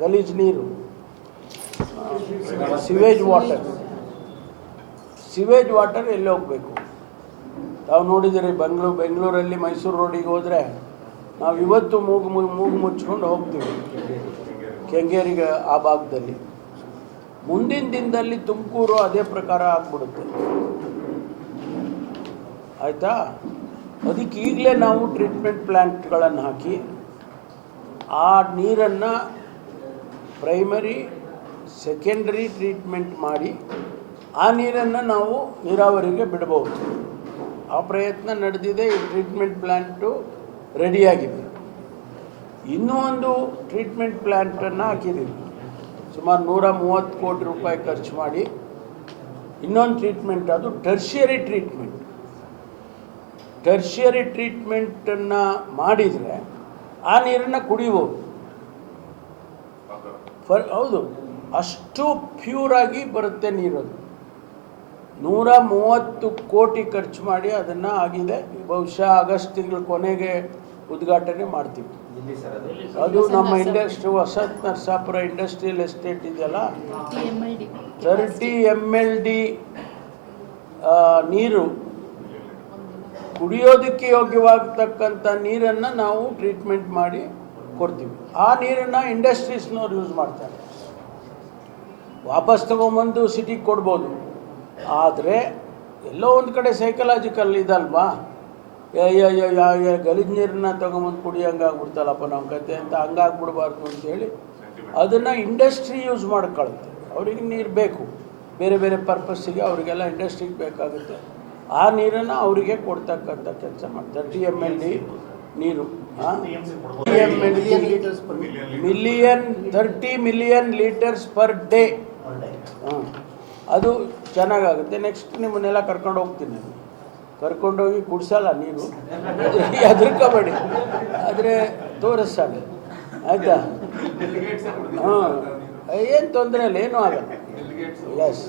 ಗಲೀಜು ನೀರು, sewage water ಎಲ್ಲಿ ಹೋಗಬೇಕು? ತಾವು ನೋಡಿದ್ದೀರಿ ಬೆಂಗಳೂರಲ್ಲಿ ಮೈಸೂರು ರೋಡಿಗೆ ಹೋದರೆ ನಾವು ಇವತ್ತು ಮೂಗು ಮುಚ್ಕೊಂಡು ಹೋಗ್ತೀವಿ ಕೆಂಗೇರಿಗೆ ಆ ಭಾಗದಲ್ಲಿ. ಮುಂದಿನ ದಿನದಲ್ಲಿ ತುಮಕೂರು ಅದೇ ಪ್ರಕಾರ ಆಗ್ಬಿಡುತ್ತೆ, ಆಯಿತಾ? ಅದಕ್ಕೆ ಈಗಲೇ ನಾವು ಟ್ರೀಟ್ಮೆಂಟ್ ಪ್ಲ್ಯಾಂಟ್ಗಳನ್ನು ಹಾಕಿ ಆ ನೀರನ್ನು ಪ್ರೈಮರಿ ಸೆಕೆಂಡ್ರಿ ಟ್ರೀಟ್ಮೆಂಟ್ ಮಾಡಿ ಆ ನೀರನ್ನು ನಾವು ನೀರಾವರಿಗೆ ಬಿಡ್ಬೋದು. ಆ ಪ್ರಯತ್ನ ನಡೆದಿದೆ. ಈ ಟ್ರೀಟ್ಮೆಂಟ್ ಪ್ಲ್ಯಾಂಟು ರೆಡಿಯಾಗಿದೆ. ಇನ್ನೂ ಒಂದು ಟ್ರೀಟ್ಮೆಂಟ್ ಪ್ಲ್ಯಾಂಟನ್ನು ಹಾಕಿದ್ದೀವಿ, ಸುಮಾರು 130 ಕೋಟಿ ರೂಪಾಯಿ ಖರ್ಚು ಮಾಡಿ. ಇನ್ನೊಂದು ಟ್ರೀಟ್ಮೆಂಟ್, ಅದು ಟರ್ಷಿಯರಿ ಟ್ರೀಟ್ಮೆಂಟನ್ನು ಮಾಡಿದರೆ ಆ ನೀರನ್ನು ಕುಡಿಬೋದು. ಹೌದು, ಅಷ್ಟು ಪ್ಯೂರಾಗಿ ಬರುತ್ತೆ ನೀರದು. 130 ಕೋಟಿ ಖರ್ಚು ಮಾಡಿ ಅದನ್ನು ಆಗಿದೆ. ಬಹುಶಃ ಆಗಸ್ಟ್ ತಿಂಗಳ ಕೊನೆಗೆ ಉದ್ಘಾಟನೆ ಮಾಡ್ತೀವಿ. ಅದು ನಮ್ಮ ಇಂಡಸ್ಟ್ರಿ ವಸತ್ ನರಸಾಪುರ ಇಂಡಸ್ಟ್ರಿಯಲ್ ಎಸ್ಟೇಟ್ ಇದೆಯಲ್ಲ, 30 MLD ನೀರು, ಕುಡಿಯೋದಕ್ಕೆ ಯೋಗ್ಯವಾಗತಕ್ಕಂಥ ನೀರನ್ನು ನಾವು ಟ್ರೀಟ್ಮೆಂಟ್ ಮಾಡಿ ಕೊಡ್ತೀವಿ. ಆ ನೀರನ್ನು ಇಂಡಸ್ಟ್ರೀಸ್ನವ್ರು ಯೂಸ್ ಮಾಡ್ತಾರೆ, ವಾಪಸ್ ತೊಗೊಂಬಂದು ಸಿಟಿಗೆ ಕೊಡ್ಬೋದು. ಆದರೆ ಎಲ್ಲೋ ಒಂದು ಕಡೆ ಸೈಕಲಾಜಿಕಲ್ ಇದಲ್ವಾ, ಗಲೀಜು ನೀರನ್ನ ತೊಗೊಂಬಂದು ಕುಡಿಯೋಂಗಾಗ್ಬಿಡ್ತಲ್ಲಪ್ಪ ನಮ್ಮ ಕತೆ ಅಂತ, ಹಂಗಾಗ್ಬಿಡ್ಬಾರ್ದು ಅಂತೇಳಿ ಅದನ್ನು ಇಂಡಸ್ಟ್ರಿ ಯೂಸ್ ಮಾಡ್ಕೊಳುತ್ತೆ. ಅವ್ರಿಗೆ ನೀರು ಬೇಕು, ಬೇರೆ ಬೇರೆ ಪರ್ಪಸ್ಸಿಗೆ ಅವರಿಗೆಲ್ಲ ಇಂಡಸ್ಟ್ರಿಗೆ ಬೇಕಾಗುತ್ತೆ. ಆ ನೀರನ್ನು ಅವರಿಗೆ ಕೊಡ್ತಕ್ಕಂಥ ಕೆಲಸ ಮಾಡ್ತಾರೆ. 30 MLD ನೀರು, 30 ಮಿಲಿಯನ್ ಲೀಟರ್ಸ್ ಪರ್ ಡೇ. ಅದು ಚೆನ್ನಾಗಾಗುತ್ತೆ. ನೆಕ್ಸ್ಟ್ ನಿಮ್ಮನ್ನೆಲ್ಲ ಕರ್ಕೊಂಡು ಹೋಗ್ತೀನಿ, ಕರ್ಕೊಂಡೋಗಿ ಕುಡಿಸಲ್ಲ ನೀರು, ಹೆದರ್ಕೋಬೇಡಿ, ಆದರೆ ತೋರಿಸ್ತಾನೆ, ಆಯಿತಾ? ಹಾಂ, ಏನು ತೊಂದರೆ ಇಲ್ಲ, ಏನೂ ಆಗಲ್ಲ. ಎಸ್.